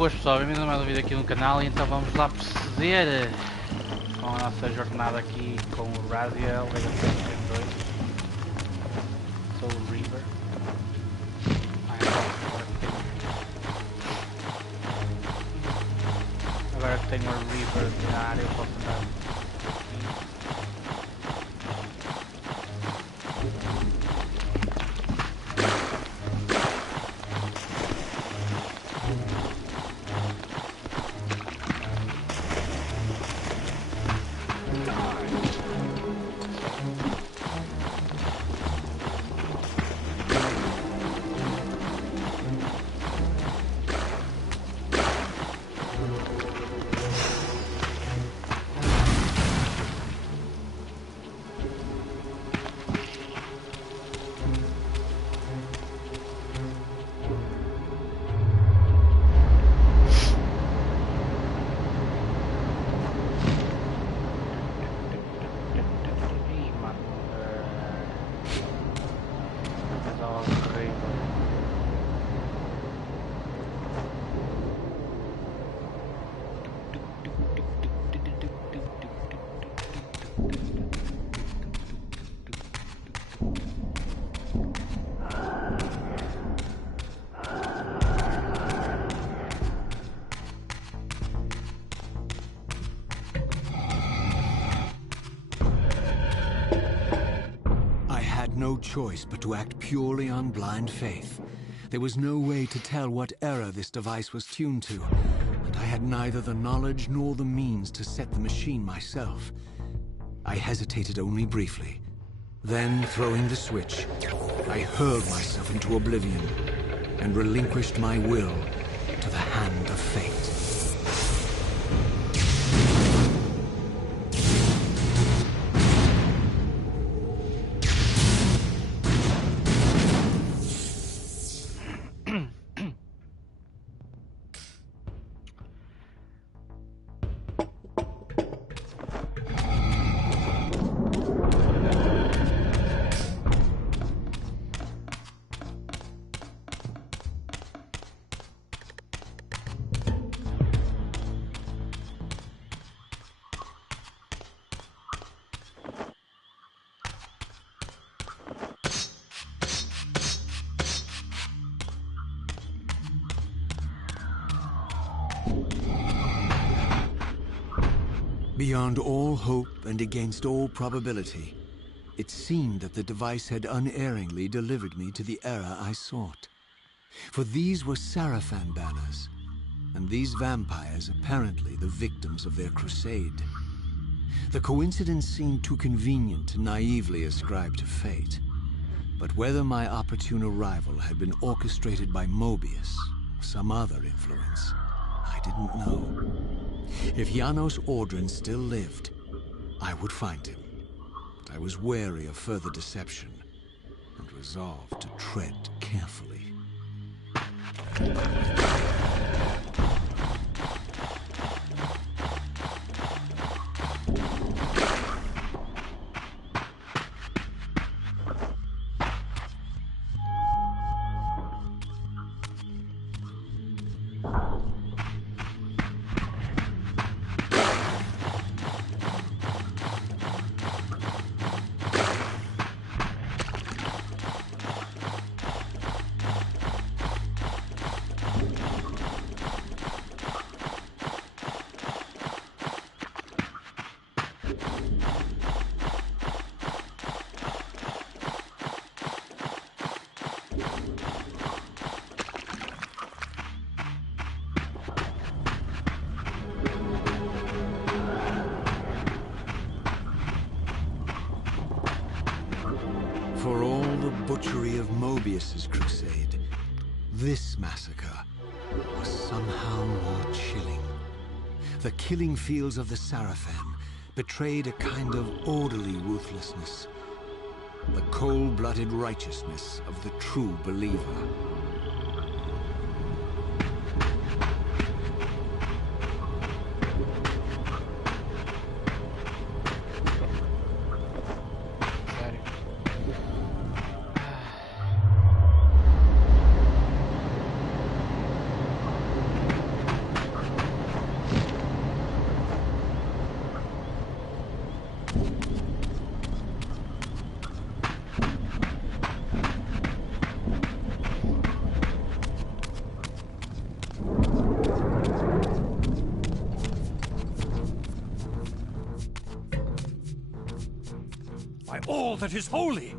Boas pessoal, bem-vindos a mais um vídeo aqui no canal e então vamos lá proceder com a nossa jornada aqui com o Raziel, Legacy 2. Sou o Reaver. Agora que tenho o Reaver na área eu posso andar. No choice but to act purely on blind faith. There was no way to tell what error this device was tuned to, and I had neither the knowledge nor the means to set the machine myself. I hesitated only briefly. Then, throwing the switch, I hurled myself into oblivion and relinquished my will to the hand of fate. Beyond all hope and against all probability, it seemed that the device had unerringly delivered me to the era I sought. For these were Sarafan banners, and these vampires apparently the victims of their crusade. The coincidence seemed too convenient to naively ascribe to fate. But whether my opportune arrival had been orchestrated by Mobius or some other influence, I didn't know. If Janos Ordrin still lived, I would find him. I was wary of further deception and resolved to tread carefully. For all the butchery of Mobius's crusade, this massacre was somehow more chilling. The killing fields of the Sarafan betrayed a kind of orderly ruthlessness, the cold-blooded righteousness of the true believer. all that is holy.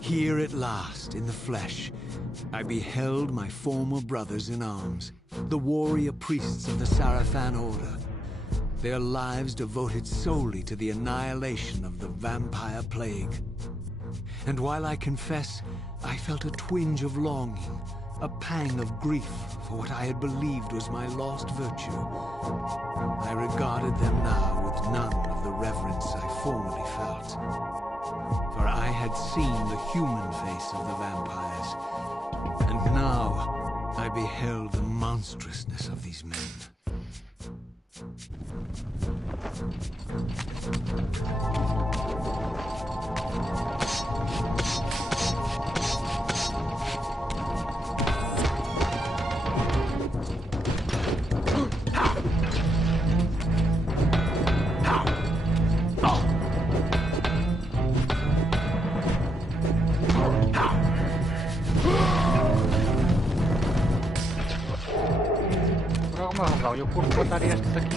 Here at last, in the flesh, I beheld my former brothers in arms, the warrior priests of the Sarafan Order, their lives devoted solely to the annihilation of the vampire plague. And while I confess, I felt a twinge of longing, a pang of grief for what I had believed was my lost virtue, I regarded them now with none of the reverence I formerly felt. For I had seen the human face of the vampires, and now I beheld the monstrousness of these men. Por alguma razão, eu curto botar estes aqui.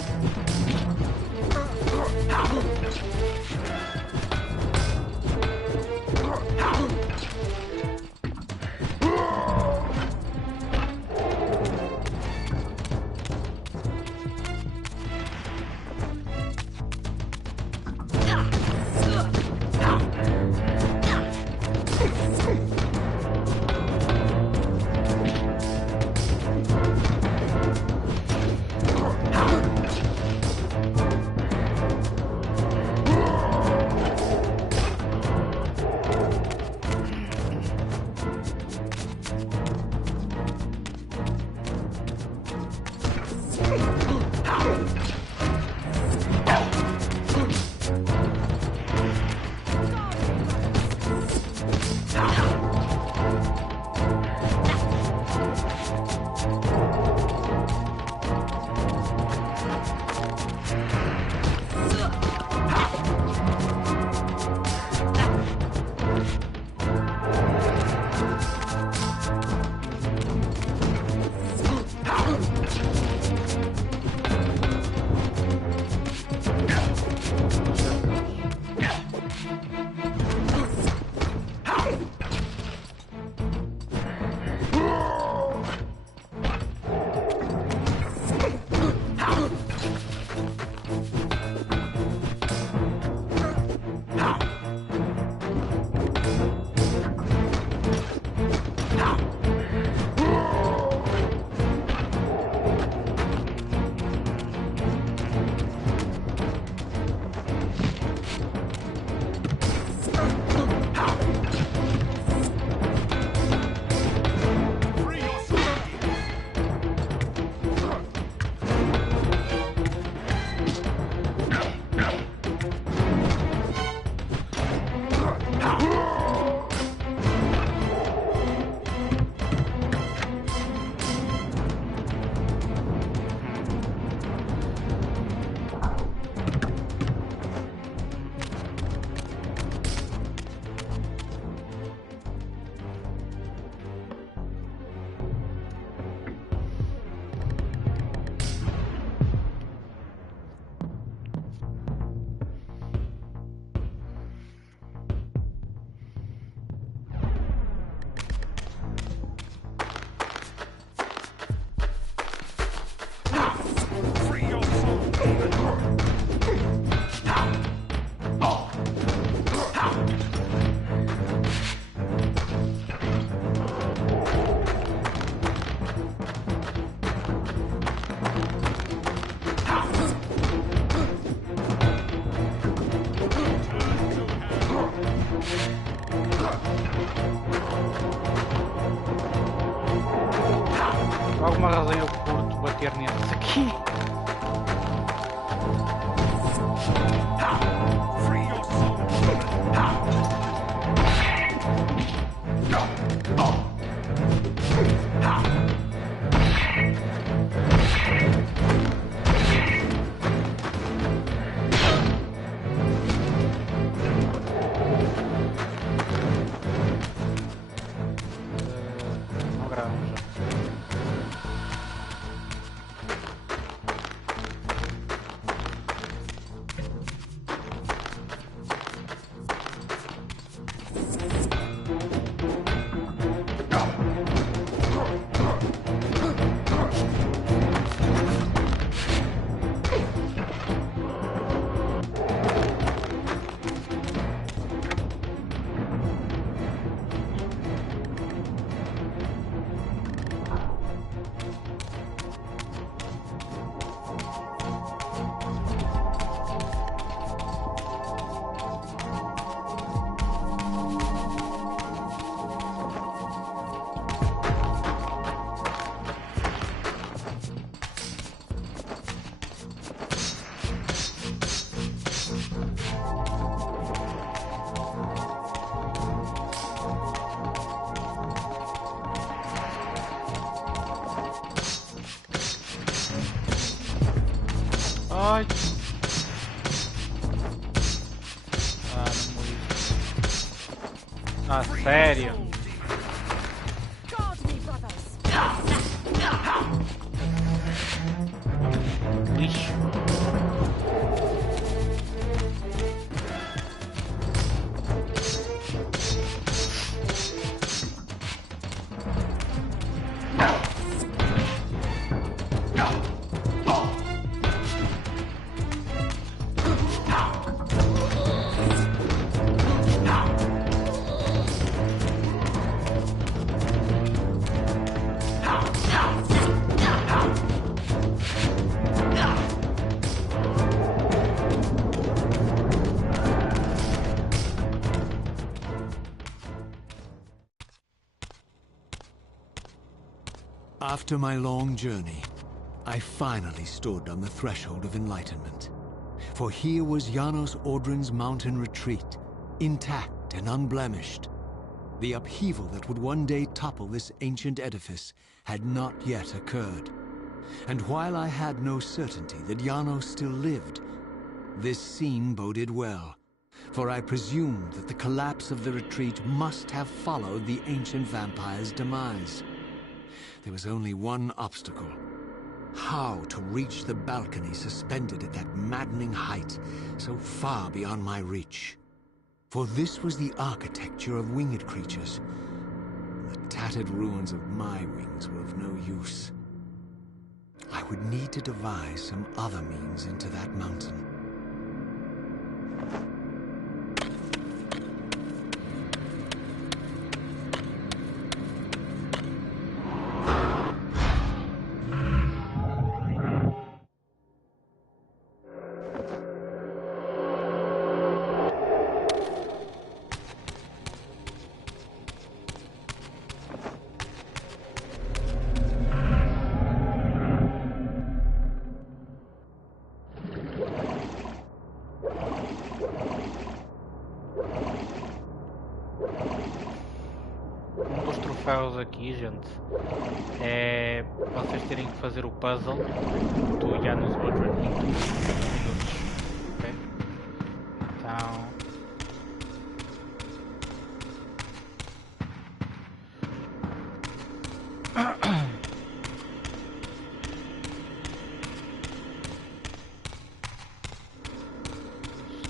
Por alguma razão eu curto bater nestes aqui. Não gravamos já. Ai! Ah, não morri. Ah, sério? Lixo. After my long journey, I finally stood on the threshold of enlightenment. For here was Janos Audrin's mountain retreat, intact and unblemished. The upheaval that would one day topple this ancient edifice had not yet occurred. And while I had no certainty that Janos still lived, this scene boded well, for I presumed that the collapse of the retreat must have followed the ancient vampire's demise. There was only one obstacle. How to reach the balcony suspended at that maddening height, so far beyond my reach. For this was the architecture of winged creatures. The tattered ruins of my wings were of no use. I would need to devise some other means into that mountain. Troféus aqui, gente, é vocês terem que fazer o puzzle do Janos Audrin em 15 minutos, ok? Então...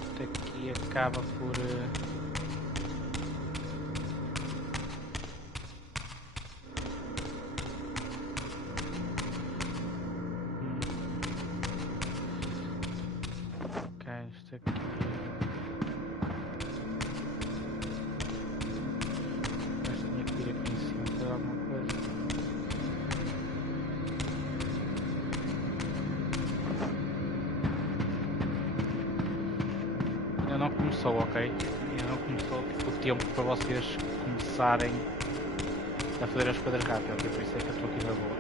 isto aqui acaba por... isto aqui... Esta tinha que vir aqui em cima para alguma coisa. Ainda não começou, ok? Ainda não começou o tempo para vocês começarem a fazer as coisas rápido, ok? Por isso é que eu estou aqui na boa.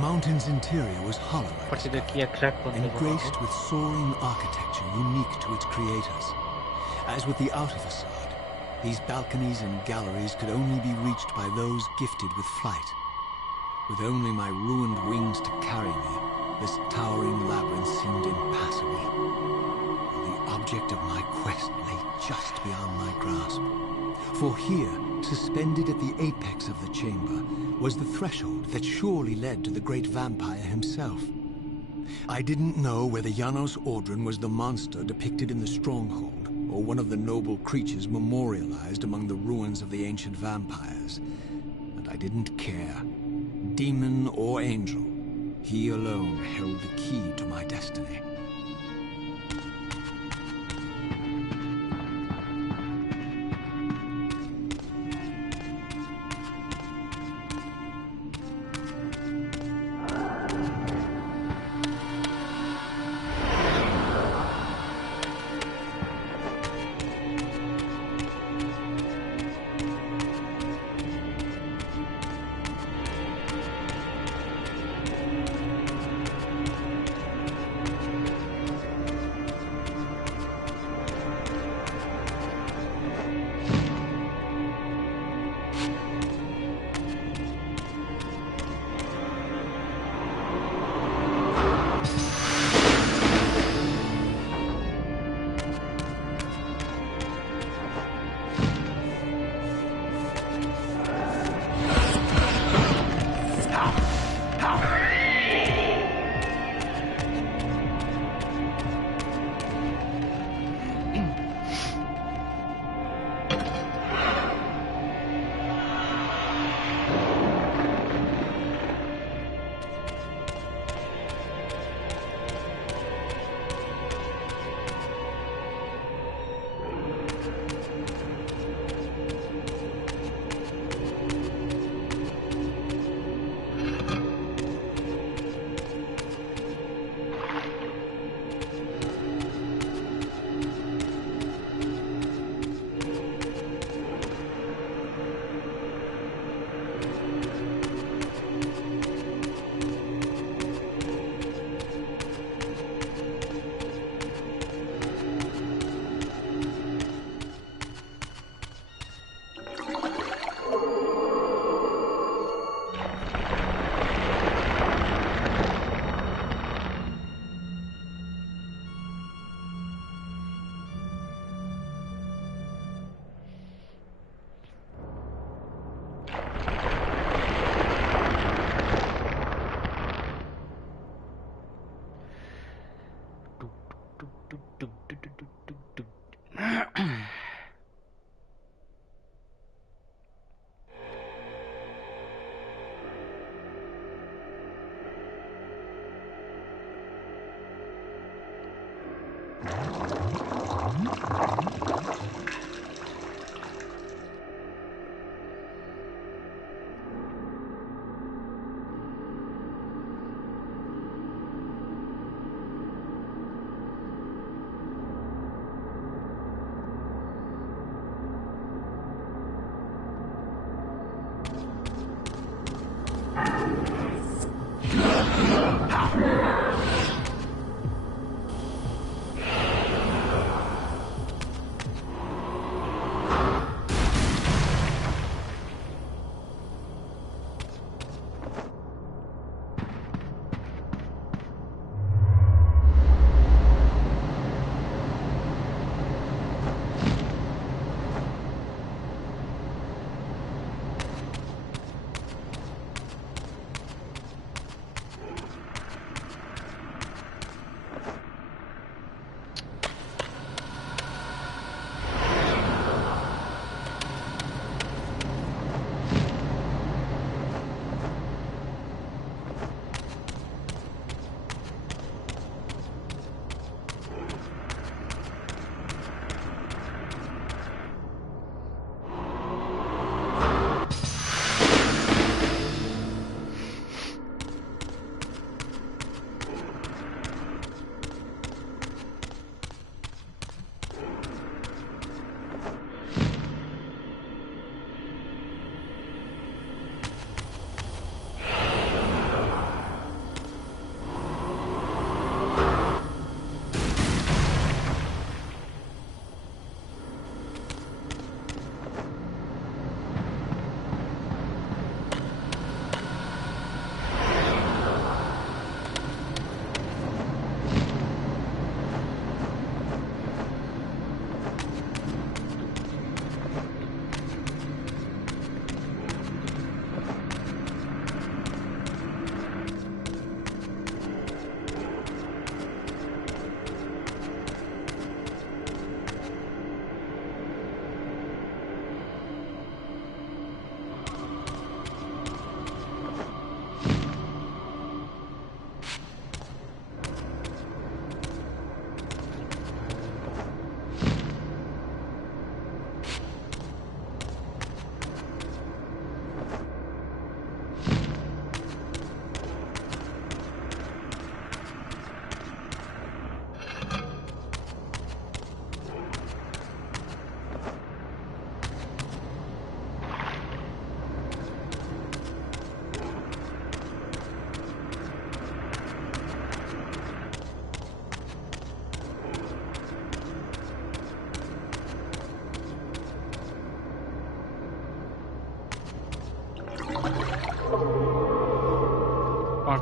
mountain's interior was hollow A at partir the daqui é que já consegue. and graced with soaring architecture unique to its creators. As with the outer facade, these balconies and galleries could only be reached by those gifted with flight. With only my ruined wings to carry me, this towering labyrinth seemed impassable. The object of my quest lay just beyond my grasp. For here, suspended at the apex of the chamber, was the threshold that surely led to the great vampire himself. I didn't know whether Janos Ordren was the monster depicted in the stronghold, or one of the noble creatures memorialized among the ruins of the ancient vampires. And I didn't care. Demon or angel, he alone held the key to my destiny.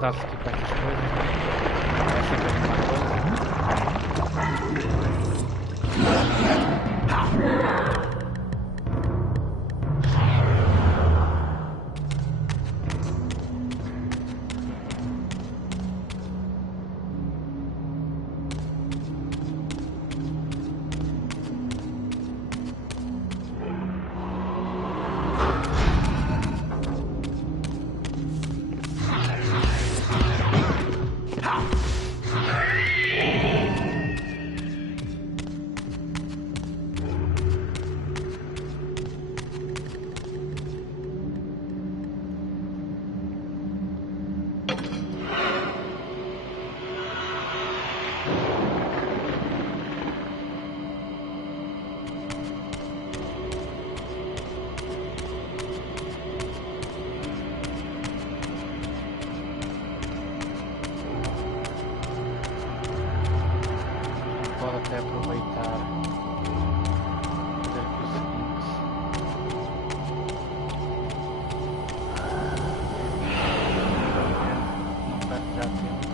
nós dá skip a estas coisas, é sempre a mesma coisa. Até aproveitar fazer aqui o seguinte. Não perde já tempo.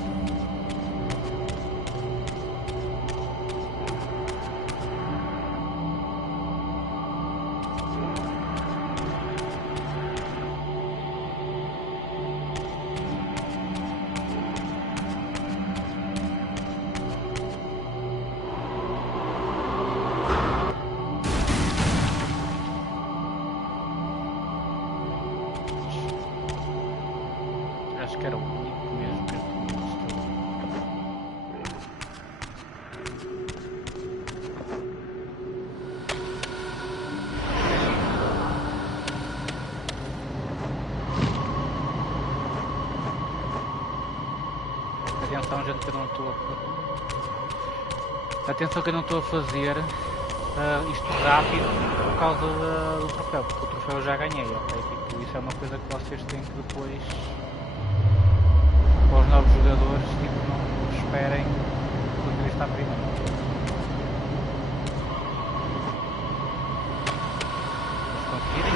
Acho que era o único mesmo que eu tinha visto. Atenção, gente, que eu não estou a... Atenção que eu não estou a fazer isto rápido por causa do troféu, porque o troféu eu já ganhei, ok? Tipo, isso é uma coisa que vocês têm que depois... Para os novos jogadores, tipo, não esperem porque está primeiro. Se conseguirem,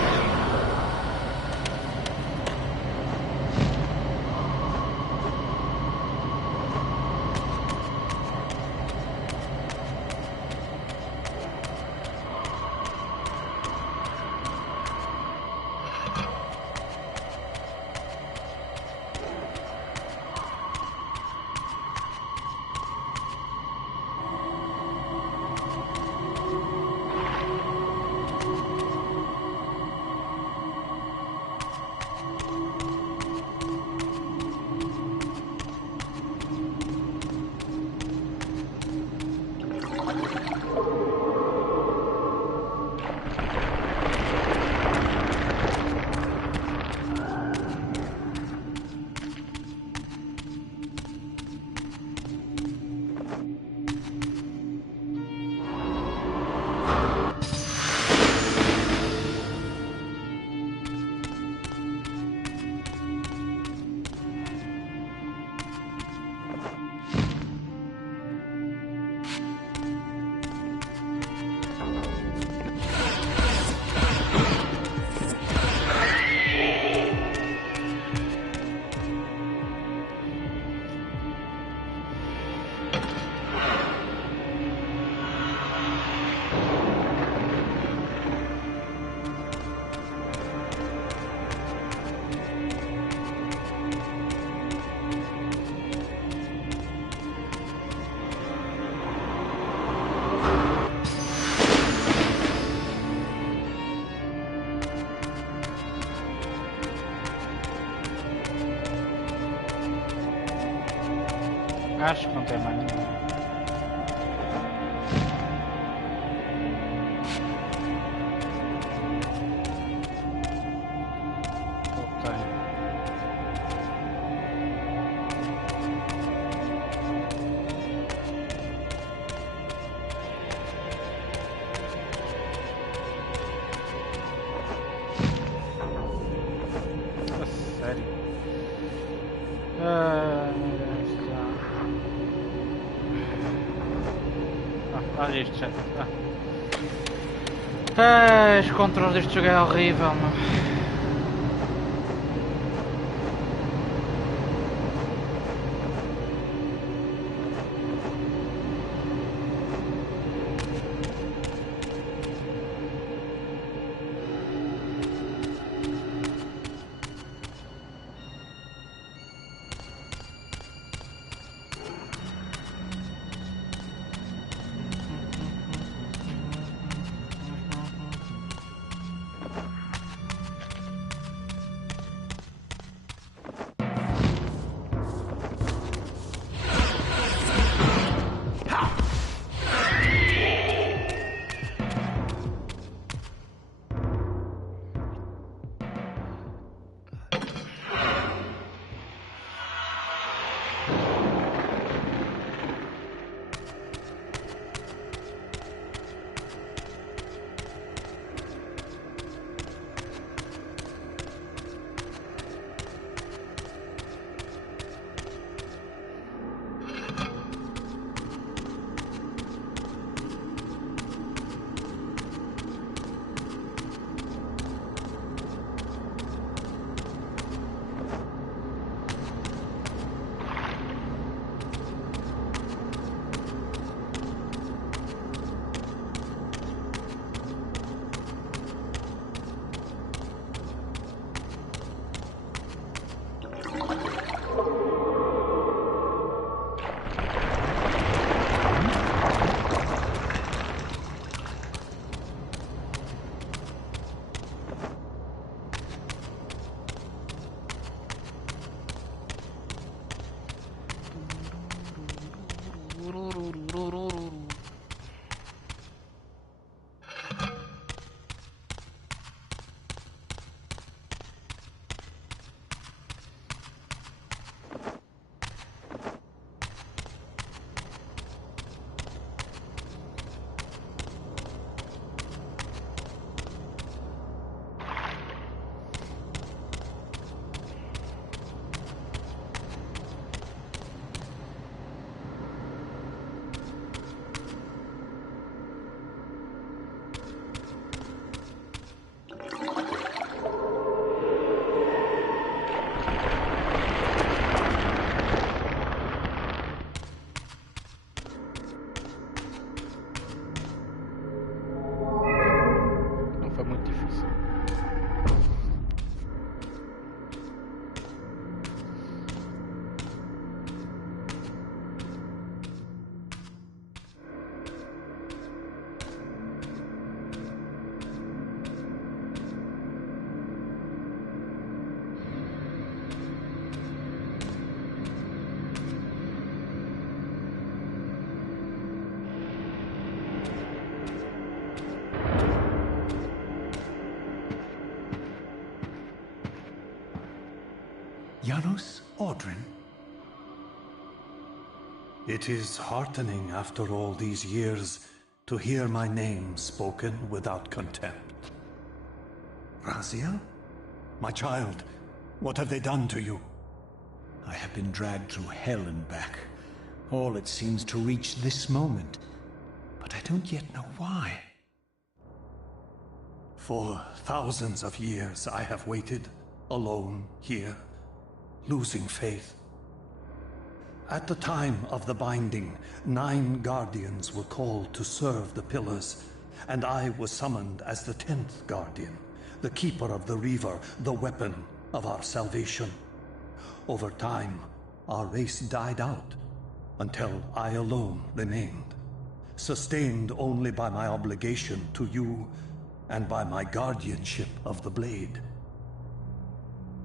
acho que não tem mais nenhum. Olha isto já. Os controles deste jogo é horrível, meu. Janos Audrin? It is heartening after all these years to hear my name spoken without contempt. Raziel? My child, what have they done to you? I have been dragged through hell and back. All it seems to reach this moment. But I don't yet know why. For thousands of years I have waited, alone here, losing faith. At the time of the binding, 9 guardians were called to serve the pillars, and I was summoned as the 10th guardian, the keeper of the Reaver, the weapon of our salvation. Over time, our race died out, until I alone remained, sustained only by my obligation to you and by my guardianship of the blade.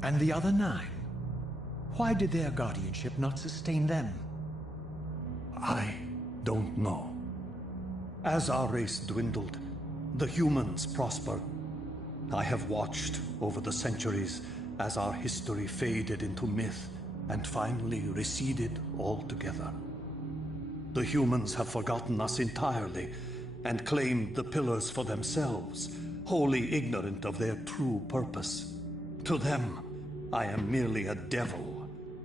And the other 9? Why did their guardianship not sustain them? I don't know. As our race dwindled, the humans prospered. I have watched over the centuries as our history faded into myth and finally receded altogether. The humans have forgotten us entirely and claimed the pillars for themselves, wholly ignorant of their true purpose. To them, I am merely a devil,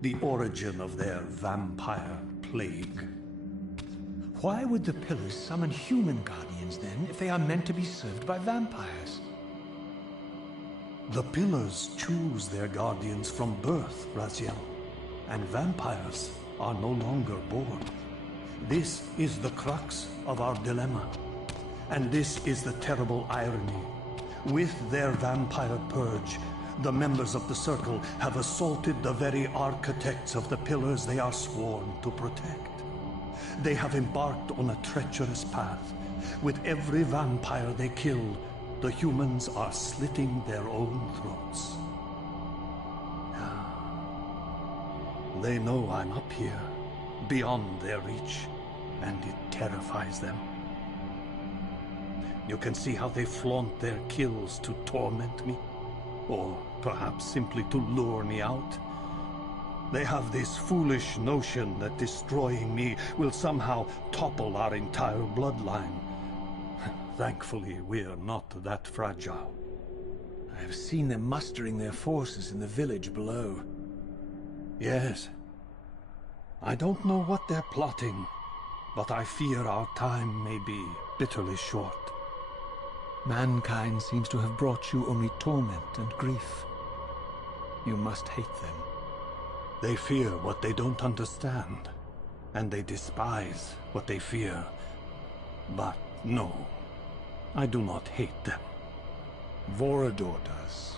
the origin of their vampire plague. Why would the pillars summon human guardians then, if they are meant to be served by vampires? The pillars choose their guardians from birth, Raziel, and vampires are no longer born. This is the crux of our dilemma, and this is the terrible irony. With their vampire purge, the members of the Circle have assaulted the very architects of the pillars they are sworn to protect. They have embarked on a treacherous path. With every vampire they kill, the humans are slitting their own throats. They know I'm up here, beyond their reach, and it terrifies them. You can see how they flaunt their kills to torment me, or perhaps simply to lure me out. They have this foolish notion that destroying me will somehow topple our entire bloodline. Thankfully, we're not that fragile. I have seen them mustering their forces in the village below. Yes. I don't know what they're plotting, but I fear our time may be bitterly short. Mankind seems to have brought you only torment and grief. You must hate them. They fear what they don't understand, and they despise what they fear. But no, I do not hate them. Vorador does.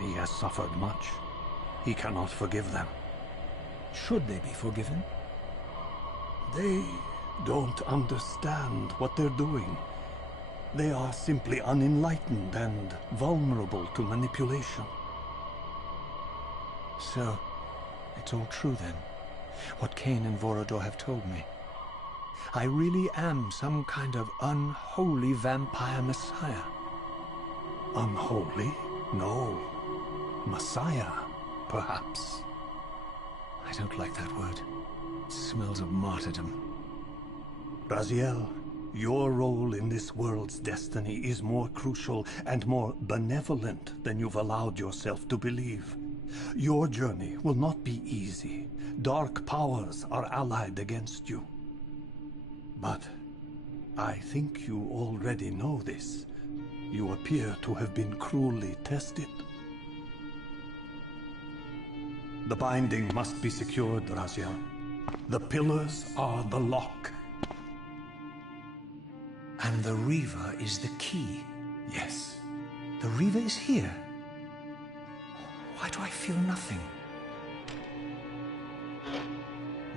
He has suffered much. He cannot forgive them. Should they be forgiven? They don't understand what they're doing. They are simply unenlightened and vulnerable to manipulation. So, it's all true then, what Kain and Vorador have told me. I really am some kind of unholy vampire messiah. Unholy? No. Messiah, perhaps. I don't like that word. It smells of martyrdom. Raziel, your role in this world's destiny is more crucial and more benevolent than you've allowed yourself to believe. Your journey will not be easy. Dark powers are allied against you. But I think you already know this. You appear to have been cruelly tested. The binding must be secured, Raziel. The pillars are the lock. And the Reaver is the key. Yes. The Reaver is here. Why do I feel nothing?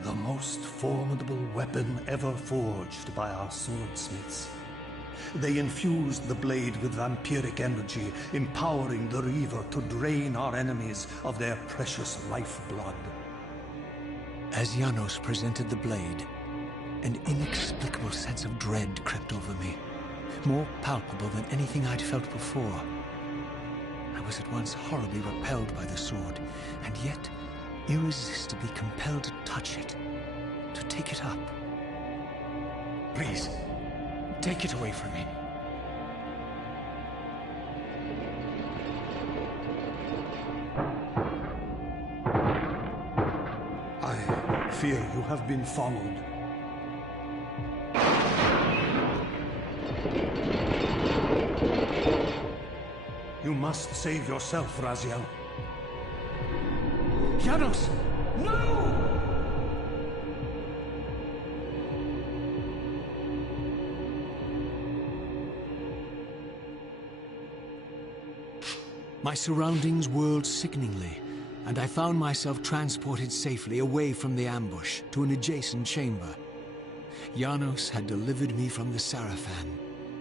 The most formidable weapon ever forged by our swordsmiths. They infused the blade with vampiric energy, empowering the Reaver to drain our enemies of their precious lifeblood. As Janos presented the blade, an inexplicable sense of dread crept over me, more palpable than anything I'd felt before. I I was at once horribly repelled by the sword, and yet irresistibly compelled to touch it, to take it up. Please, take it away from me. I fear you have been followed. You must save yourself, Raziel. Janos! No! My surroundings whirled sickeningly, and I found myself transported safely away from the ambush to an adjacent chamber. Janos had delivered me from the Sarafan,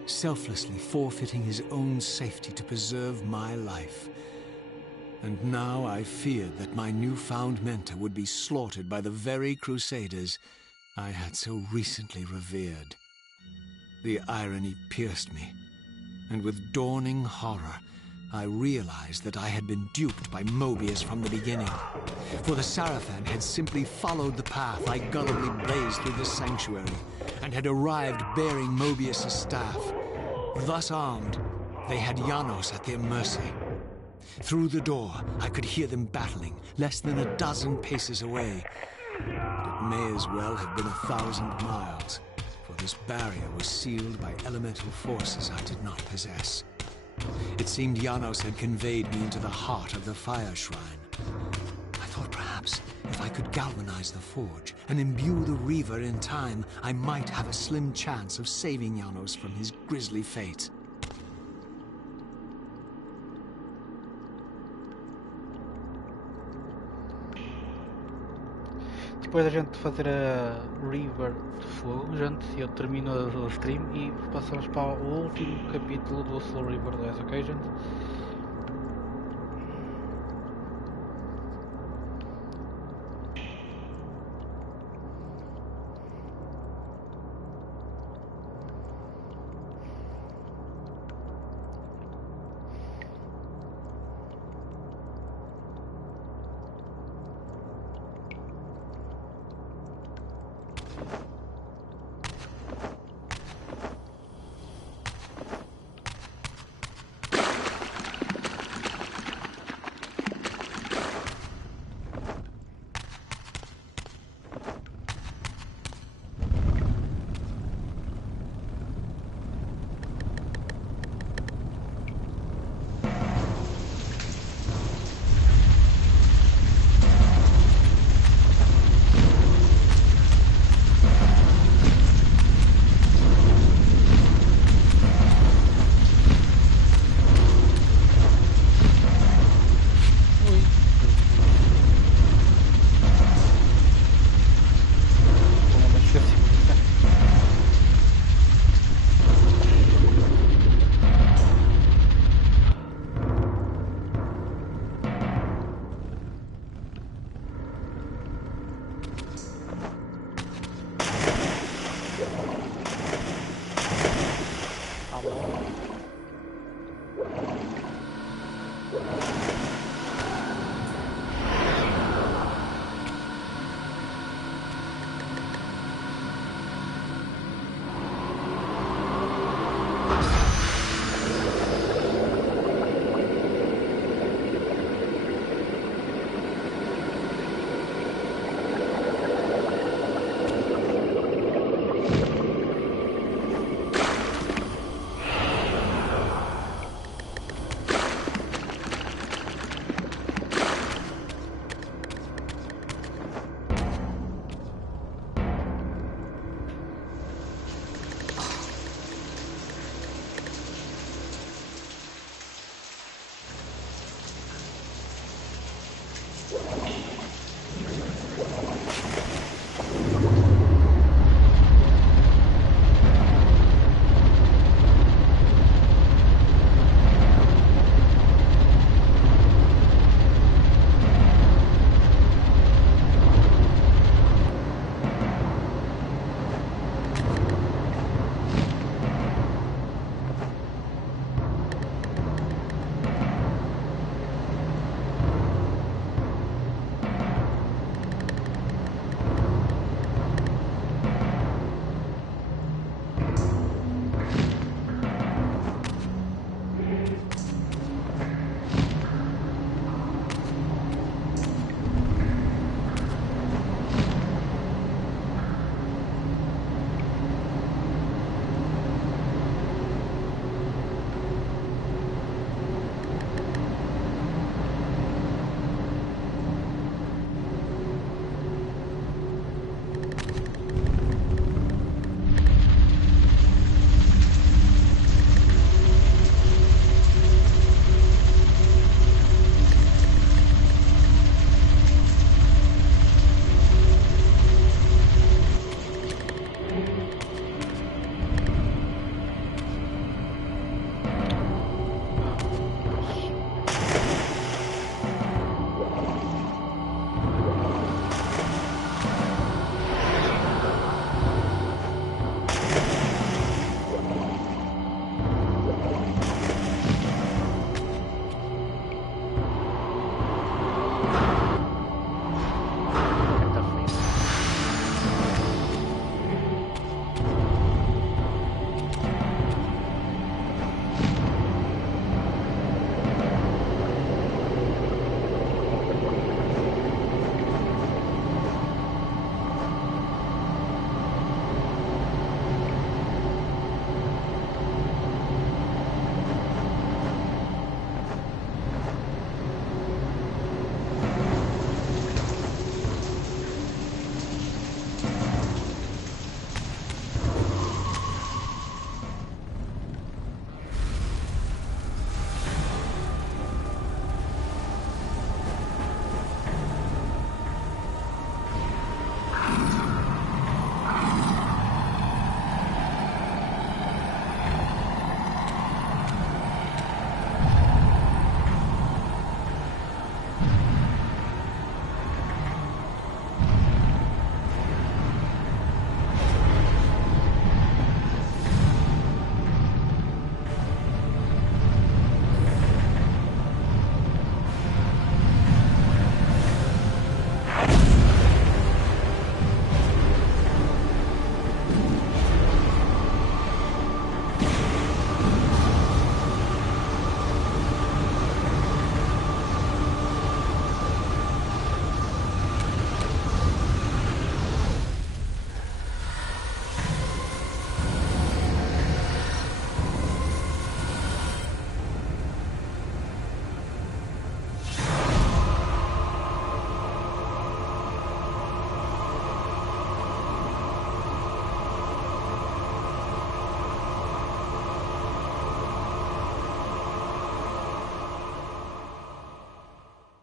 selflessly forfeiting his own safety to preserve my life. And now I feared that my newfound mentor would be slaughtered by the very crusaders I had so recently revered. The irony pierced me, and with dawning horror, I realized that I had been duped by Mobius from the beginning. For the Sarafan had simply followed the path I gullibly blazed through the sanctuary, and had arrived bearing Mobius' staff. Thus armed, they had Janos at their mercy. Through the door, I could hear them battling, less than a dozen paces away. But it may as well have been 1,000 miles, for this barrier was sealed by elemental forces I did not possess. It seemed Janos had conveyed me into the heart of the fire shrine. I thought perhaps if I could galvanize the forge and imbue the Reaver in time, I might have a slim chance of saving Janos from his grisly fate. Depois da gente fazer a Reaver de fogo, gente, eu termino o stream e passamos para o último capítulo do Soul Reaver 2, ok, gente?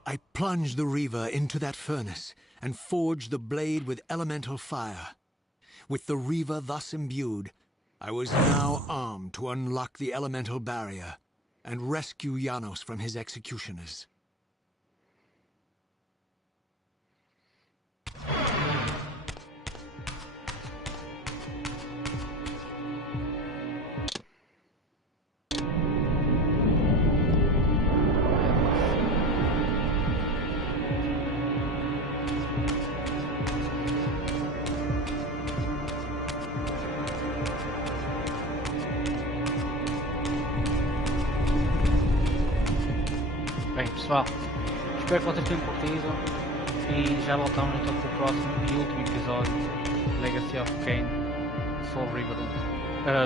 I plunged the Reaver into that furnace and forged the blade with elemental fire. With the Reaver thus imbued, I was now armed to unlock the elemental barrier and rescue Janos from his executioners. Bem, pessoal, espero que vocês tenham curtido e já voltamos então para o próximo e último episódio de Legacy of Kain Soul Reaver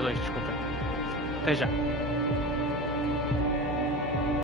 2, desculpem. Até já!